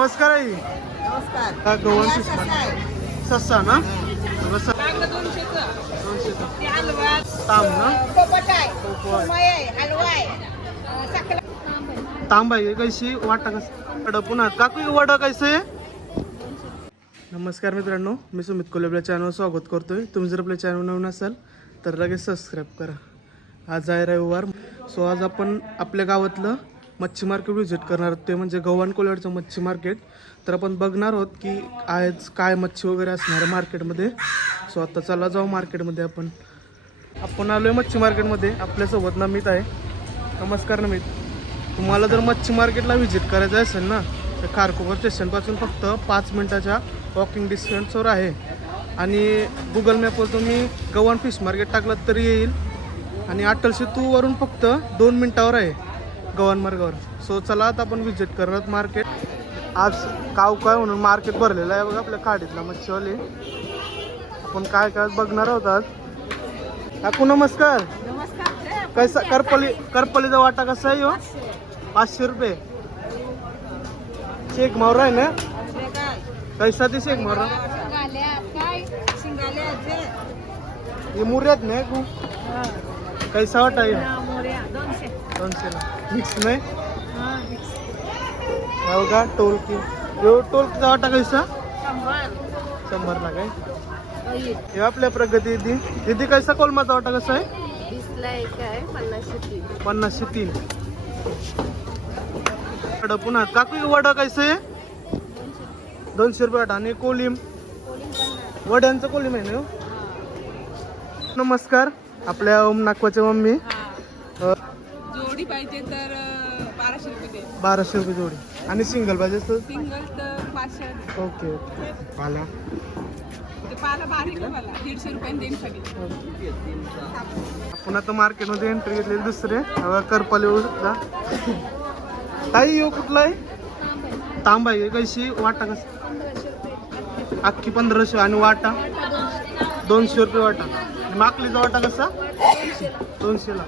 नमस्कार आई. नमस्कार. हा, गव्हाण? सस्सा ना? दोनशेचं. ना? तांबा आहे. कैशी वाटा कसं? वडा पुन्हा. काकू वडा कैसे? नमस्कार मित्रांनो मी सुमित कोले आपल्या चॅनलवर स्वागत करतोय. तुम्ही जर आपल्या चॅनल नवीन असाल तर लगेच सबस्क्राईब करा. आज आहे रविवार. सो आज आपण आपल्या गावातलं मच्छी मार्केट व्हिजिट करणार? ते म्हणजे गव्हाण कोल्याडचं मच्छी मार्केट तर आपण बघणार आहोत की आज काय मच्छी वगैरे असणार आहे मार्केटमध्ये सो आता चला जाऊ मार्केटमध्ये आपण. आपण आलो आहे मच्छी मार्केटमध्ये आपल्यासोबत नमित आहे. नमस्कार नमित. तुम्हाला जर मच्छी मार्केटला व्हिजिट करायचं असेल ना तर खारकोपर स्टेशनपासून फक्त पाच मिनटाच्या वॉकिंग डिस्टन्सवर आहे. आणि गुगल मॅपवर तुम्ही गव्हाण फिश मार्केट टाकलात तरी येईल. आणि अटल सेतूवरून फक्त दोन मिनटावर आहे. गव्हाण मार्गावर. सो चला आता आपण व्हिजिट करणार मार्केट आज काव काय म्हणून मार्केट भरलेलं आहे बघा आपल्या खाडीतला मच्छीवाले. आपण काय काय बघणार आहोत आज? काकू नमस्कार. कैसा करपली करपलीचा वाटा कसा आहे ह्यो? पाचशे रुपये. शेक मावरा आहे ना? हे कैसा ते शेक मावरा? हे मुर्यात नाही कैसा वाटा आहे दोनशेला मिक्स नाही? हा. हो का टोलकी यो टोलकीचा वाटा कैसा शंभर शंभरला काय. हे आपल्या प्रगती दिदी. दिदी कैसा कोलमाचा वाटा कसा आहे? पन्नासशे तीन. वडा पुन्हा. काकू वडा कैसे आहे? दोनशे रुपये वाटा. आणि कोलिम? वड्यांचं कोलिम आहे ना ह्यो? नमस्कार. आपल्या ओम नागवाच्या मम्मी. बाराशे रुपये जोडी. आणि सिंगल पाहिजे तर सिंगल तर पाचशे ओके ओके. पाला. ते पाला बारीक आहे मला. दीडशे रुपयाने देईन सगळी आपण आता मार्केटमध्ये एंट्री घेतलेली दुसरे करपाली सुद्धा ताई यो कुठला आहे? तांबा आहे. कैशी? वाटा कसं? अख्खी पंधराशे आणि वाटा? दोनशे रुपये वाटा. माकलीचा वाटा कसा? दोनशेला.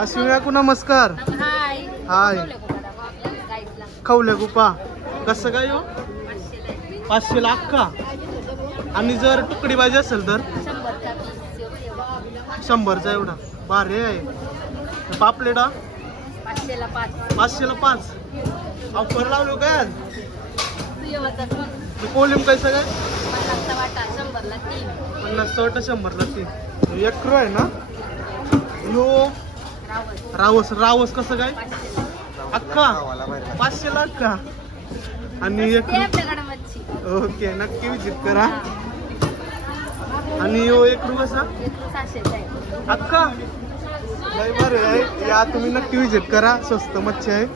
अश्विनी काकू नमस्कार हाय. खवले गुप्पा गुपा. कसं काय हो? पाचशेला अख्खा आणि जर तुकडी पाहिजे असेल तर? शंभरचा एवढा. भारी आहे. पापलेट पाचशेला पाच. पाचशेला पाच ऑफर लावलो हो काय आज? हे कोलिम काय पन्नासचा वाटा शंभरला तीन पन्नास शंभरला तीन. एक क्रो आहे ना? यो. रावस रावस कसं काय? अख्खा पाचशेला अख्खा आणि एक ओके नक्की विजिट करा. आणि यो एक रुपये कसा? अक्का. लय बरं आहे. या तुम्ही नक्की विजिट करा. स्वस्त मच्छी आहे.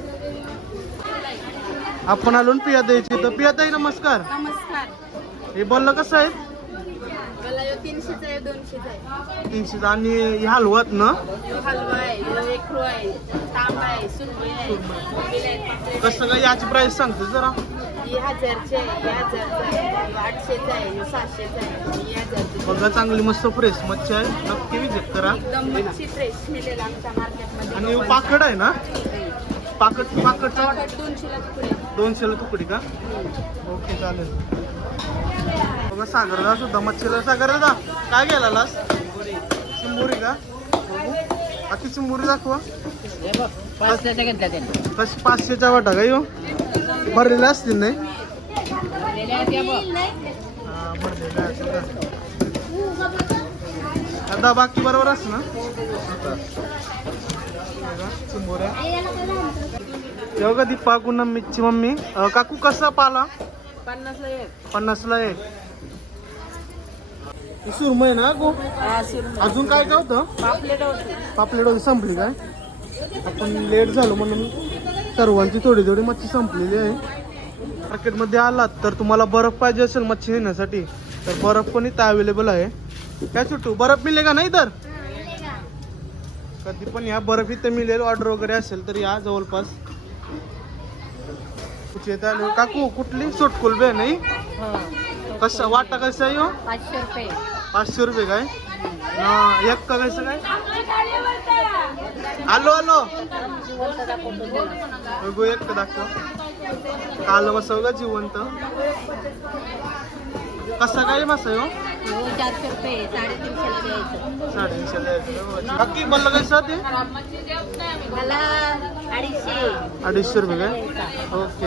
आपण आलो पिया द्यायची तर पिया ताई नमस्कार. नमस्कार. हे बोललं कसं आहे? मला यो तीनशेचा आहे दोनशेचा आहे. तीनशे आणि हे हलवत ना? यो हलवा आहे यो एकरू आहे तांबा आहे सुरमई आहे मोबिल आहे पापलेट कसं काय याची प्राइस सांगतो जरा? आहे ही हजारचे आहे ही हजारचा आहे यो आठशेचा आहे यो सातशेचा आहे ही हजारची बघा चांगली मस्त फ्रेश मच्छी आहे. नक्की विजिट करा. एकदम मच्छी फ्रेश मिळेल आमच्या मार्केटमध्ये आणि हे पाकड आहे ना? पाकड पाकडचा दोनशेला तुकडे. दोनशेला तुकडी का? ओके चालेल. बघा सागरदा सुद्धा मच्छीला सागरदा. काय गेला लास चिंबोरी का? अति चिंबोरी दाखवा. पाचशेच्या पाचशेच्या वाटा का यो? भरलेल्या असतील नाही? हा, आता बाकी बरोबर असत ना? बघा, चिंबोऱ्या. हे कधी दीपा कुन्हा मम्मी. काकू कसा पाला? पन्नासला एक. पन्नासला एक. ही सुरमई ना गो? हा अजून काय काय होतं? पापलेट होते. वगैरे संपली काय? आपण लेट झालो म्हणून सर्वांची थोडी थोडी मच्छी संपलेली आहे. मार्केटमध्ये आलात तर तुम्हाला बर्फ पाहिजे असेल मच्छी नेण्यासाठी तर बर्फ पण इथं अवेलेबल आहे. काय सुटू बर्फ मिळेल का नाही तर? कधी पण या बर्फ इथं मिळेल ऑर्डर वगैरे असेल तर या जवळपास. काकू कुठली? सोटकुल बे नाही कसं वाटा कसं आहे हो? पाचशे रुपये. पाचशे रुपये काय? हा, एक का कसं काय? आलो आलो. बघू एक का दाखव. काल बसव का जिवंत? कसा काय मासा हो चारशे रुपये द्यायचं. साडेतीनशे बाकी बोललं कसं ते मला अडीचशे. अडीचशे रुपये काय? ओके.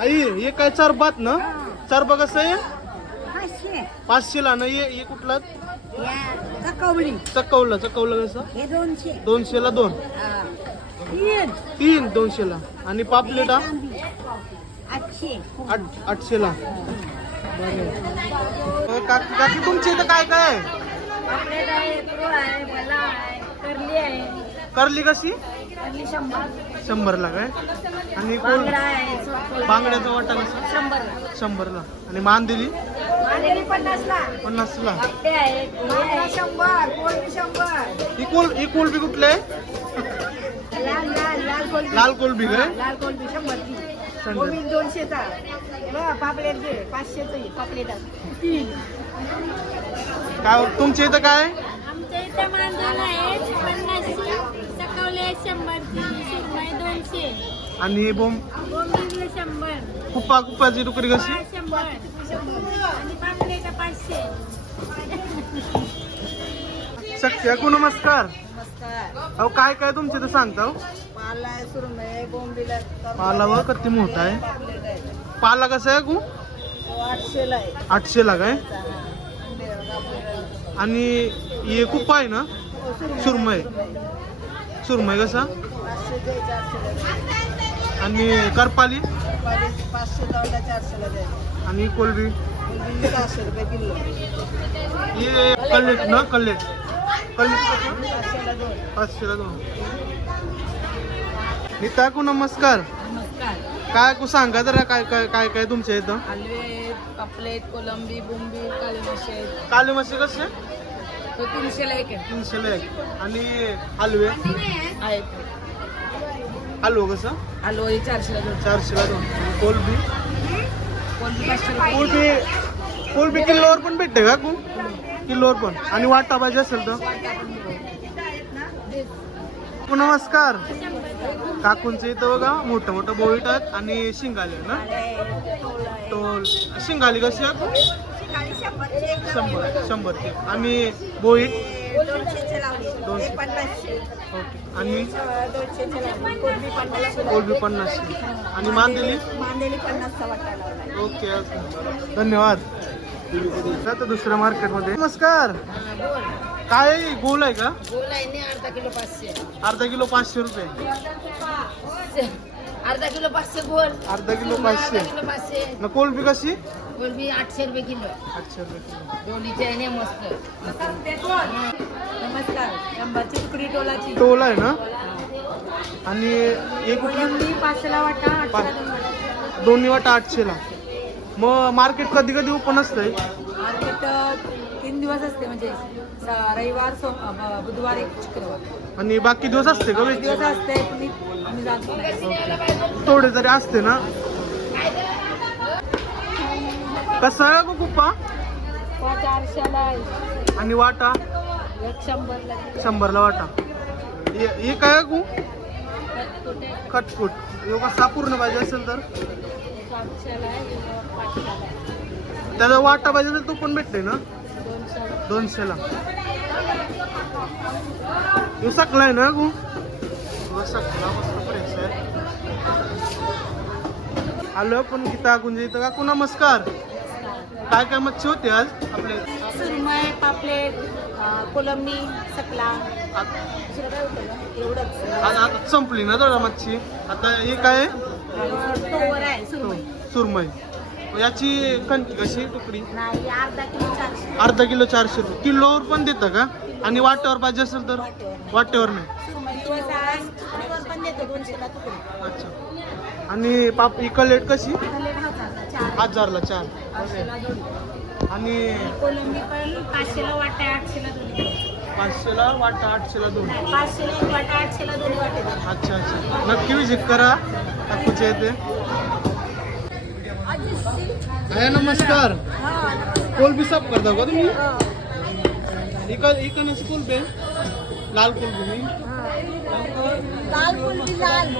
आई हे काय चार बात ना? चार बा कसं आहे पाचशेला ना ये ये कुठला? या कवळी चकवलं चकवलं कसं? हे दोनशे. दोनशेला दोन. तीन. तीन दोनशेला. आणि पापलेटा आठशे. आठ आठशेला. बरं. काकी काकी तुमच्या इथं काय काय आहे? पापलेट आहे प्रो आहे भला आहे करली आहे. करली कशी? करली शंभर. शंभरला काय? आणि कोण? बांगडा आहे सोडकोळी. बांगड्याचा वाटा कसा? शंभरला. शंभरला. आणि मान दिली मांदेली पन्नासला. आहेत बांगडा शंभर कोळी शंभर. ही कोल ही कोलबी कुठले लाल लाल लाल कोळी लाल कोलबी काय? लाल कोळी शंभर ती. शंभर. गोविंद दोनशेचा बघा पापलेट घे पाचशेचं पापलेट. तीन. काय तुमच्या इथं काय? आहे? आमच्या इथं मांजर शंभरची सुरमई दोनशे. आणि बोंब? बोंबिलला शंभर. कुप्पा कुप्पाची टुकडी कशी? शंभर. सख्या को नमस्कार. अहो काय काय तुमच्या इथं सांगता हो? पाला व किती मोठा आहे. पाला कसा आहे कू तो आठशेला आहे. आणि हे कुप्पा आहे ना? सुरमई सुरमई कसा? आणि करपाली? पाचशे पाचशे चौदा चारशेला द्यायचं आणि कोलबी कोलबी सहाशे रुपये किलो. हे कल्लेट ना कल्लेट? कल्लेट? पाचशेला दोन. पाचशेला दोन. नीता कू नमस्कार. नमस्कार. काय कू सांगा जरा काय काय काय काय तुमच्या इथं? हलवे पापलेट कोलंबी बोंबी काळे मासे काले मासे कसे तो तीनशेला एक आहे. तीनशेला एक. आणि हलवे? आहेत. हलवं कसं? हलवे चारशेला दोन. चारशेला दोन. कोलबी? कोलबी पाचशे कोलबी कोलबी किलोवर पण भेटते का कू किलोवर पण. आणि वाटा पाहिजे असेल तर? नमस्कार. काकूंचे इथं बघा मोठं मोठं बोईट आहेत आणि शिंगाले ना? टोल. शिंगाली कशी आहे शंभर शंभरची. आणि बोईट दोनशेचे लावले. दोनशे. ते पन्नासशे. ओके. आणि? दोनशेचे लावले. कोलबी पन्नासशे कोलबी पन्नासशे. आणि मांदेली? मांदेली पन्नासचा वाटा लावला. Okay okay. धन्यवाद. आता दुसऱ्या मार्केटमध्ये. नमस्कार. काय आहे? गोल आहे का गोलाईने अर्धा किलो पाचशे. अर्धा किलो पाचशे रुपये. अर्धा किलो पाचशे गोल. अर्धा किलो पाचशे. पाचशे. न कोलबी कशी? कोलबी आठशे रुपये किलो आठशे रुपये किलो. दोन्हीचे आहे ना मस्त. नमस्कार. शंभरची तुकडी टोलाची. टोल आहे ना? आणि एक कुठली पाचशेला वाटा दोन्ही वाटा आठशेला. मग मार्केट कधी कधी ओपन असतंय? मार्केट तीन दिवस असते. म्हणजे स- रविवार ब- बुधवार एक शुक्रवार. आणि बाकी दिवस असते का दिवस असते थोडे तरी असते ना? कसा आहे गो कुप्पा. आहे. आणि वाटा? एक शंभरला. शंभरला वाटा. हे हे काय गु खटकुट कसा पूर्ण पाहिजे असेल तर? आहे पाचशेला आहे. त्याचा वाटा पाहिजे तर तो पण भेटते ना? दोनशेला. दोनशेला. ह्यो सकलाय ना गु? आहे. आलो आपण गीता गुंजे इथं. काकू नमस्कार. काय काय मच्छी होते आज आपले? सुरमई पापलेट कोलंबी सकला आज आता संपली ना थोडा मच्छी आता हे काय आहे? टोवर आहे सुरमई याची कंची कशी तुकडी? नाही अर्धा किलो चारशे. अर्धा किलो चारशे रुपये. किलोवर पण देतं का? आणि वाट्यावर पाहिजे असेल तर? वाट्यावर. नाही. सुरमई दिवस आहे तुकडीवर पण देतो दोनशेला तुकडी. अच्छा. आणि पाप इकलेट कशी? प्लेट हजारला चार. आणि कोलंबी पण पाचशेला वाटा आहे आठशेला दोन. पाचशेला वाटा आठशेला दोन. नाही पाचशेला एक वाटा आठशेला दोन वाटे अच्छा अच्छा. नक्की विजिट करा. काकूच्या इथे आहे नमस्कार. कोलबी साफ करता का तुम्ही? इकडं इकडनं कोलबे लाल कोलबे नाही? लाल कुलबी लाल.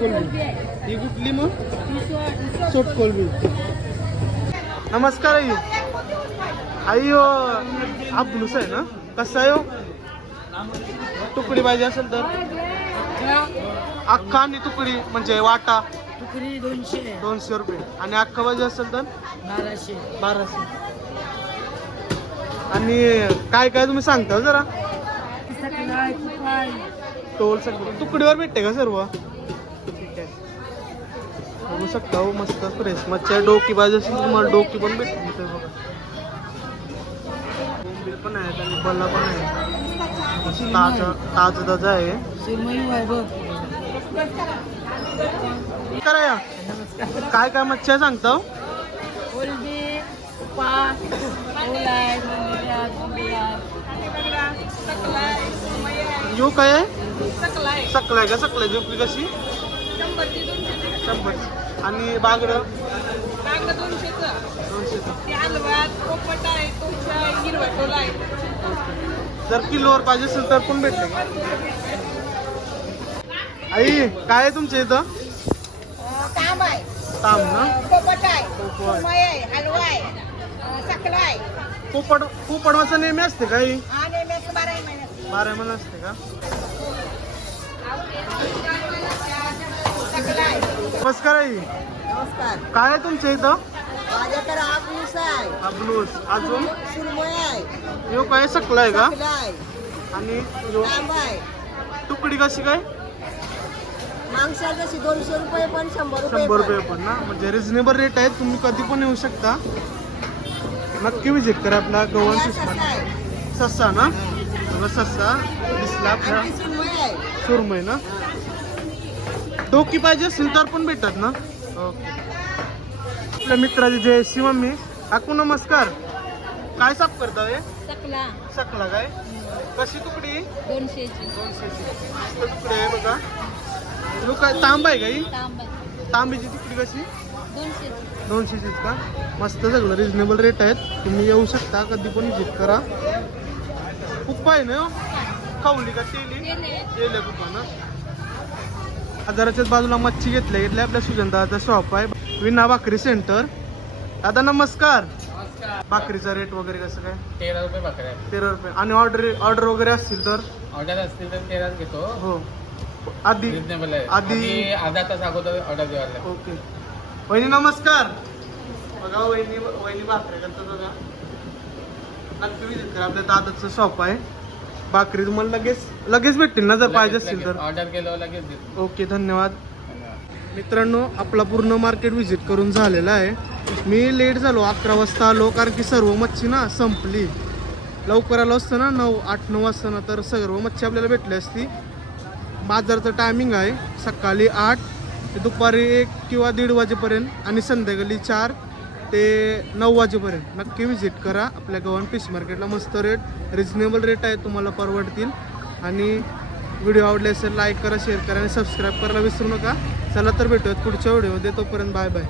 कोलबी. ही कुठली मग? सोट कोलबी नमस्कार आई. आई हो अब्दुलस आहे ना? कसं आहे हो? तुकडी पाहिजे असेल तर. अख्खा आणि तुकडी म्हणजे वाटा. तुकडी दोनशे. दोनशे रुपये. आणि अख्खा पाहिजे असेल तर? बाराशे. बाराशे. आणि काय काय तुम्ही सांगता हो जरा? टोल सगळं. तुकडीवर भेटते का सर्व? ठीक आहे. बघू शकता हो मस्त फ्रेश मच्छी डोकी पाहिजे असेल तुम्हाला डोकी पण भेटते इथे बघा. बोंबील पण आहेत आणि बल्ला पण आहे ताजा ताजा ताजा आहे. करा काय काय मच्छी आहे सांगता हो? यो काय आहे? सकलाय का? सकलाय झोपली कशी? शंभर. आणि बागड? जर किलोवर पाहिजे असेल तर पण भेटते आई काय आहे तुमच्या इथं? तांब आहे. ताम ना? पोपट आहे. पोपट. हलवा आहे सकला आहे. पोपडवाचं नेहमी असते का आई? आणि मेस बारा महिने असते का? नमस्कार आई. नमस्कार. काय आहे तुमच्या इथं? माझ्याकडे आपूस आहे. अब्लूस अजून? सुरमई आहे. यो काय सकला आहे का? सकला आहे. आणि यो? तांब आहे. तुकडी कशी काय? मांसा जशी दोनशे रुपये पण शंभर रुपये शंभर पण. रुपये पण ना? म्हणजे रिझनेबल रेट आहे तुम्ही कधी पण येऊ शकता. नक्की विजिट करा आपला हा, फिश सस्ता आहे. ना? सस्सा दिसला सुरमई आहे सुरमई ना? डोकी पाहिजे असेल तर पण भेटतात ना? ओके. आपल्या मित्राची जयश्री मम्मी काकू नमस्कार. काय साफ करता हे सकला सकला काय? कशी तुकडी? दोनशेची दोनशेची तुकडी आहे बघा. काय तांब आहे का ही तांब तांबीची तुकडी कशी? दोनशेची दोनशेचीच का? मस्त सगळं रिजनेबल रेट आहेत. तुम्ही येऊ शकता कधी पण विजिट करा. कुप्पा आहे ना खावली का तेली? तेल. बाजूला मच्छी घेतल्या घेतल्या आपल्या सुगंधाचा शॉप आहे. विना भाकरी सेंटर दादा नमस्कार. भाकरीचा रेट वगैरे कसं काय? तेरा रुपये भाकऱ्या आहेत. तेरा रुपये. आणि ऑर्डर ऑर्डर वगैरे असतील तर? ऑर्डर असतील तर तेराच घेतो. हो. आधी रिजनेबल आहे. आधी- अर्धा तास अगोदर ऑर्डर द्यायला लागेल. ओके. वहिनी नमस्कार. बघा वहिनी वहिनी भाकरी करतात बघा. नक्की विजिट करा. आपल्या दादाचं शॉप आहे. भाकरी तुम्हाला लगेच लगेच भेटतील ना जर पाहिजे असतील तर? ऑर्डर केल्यावर लगेच देतो. ओके धन्यवाद. मित्रांनो आपला पूर्ण मार्केट व्हिजिट करून झालेला आहे. मी लेट झालो अकरा वाजता आलो कारण की सर्व मच्छी ना संपली. लवकर आलो असतं ना नऊ आठ नऊ वाजता ना तर सर्व मच्छी आपल्याला भेटली असती. बाजारचं टायमिंग आहे सकाळी आठ ते दुपारी एक किंवा दीड वाजेपर्यंत आणि संध्याकाळी चार. ते नऊ वाजेपर्यंत. नक्की व्हिजिट करा. आपल्या गव्हाण फिश मार्केटला मस्त रेट रिजनेबल रेट आहे तुम्हाला परवडतील. आणि व्हिडिओ आवडले असेल लाईक करा शेअर करा आणि सबस्क्राईब करायला विसरू नका. चला तर भेटूयात पुढच्या व्हिडिओमध्ये तोपर्यंत बाय बाय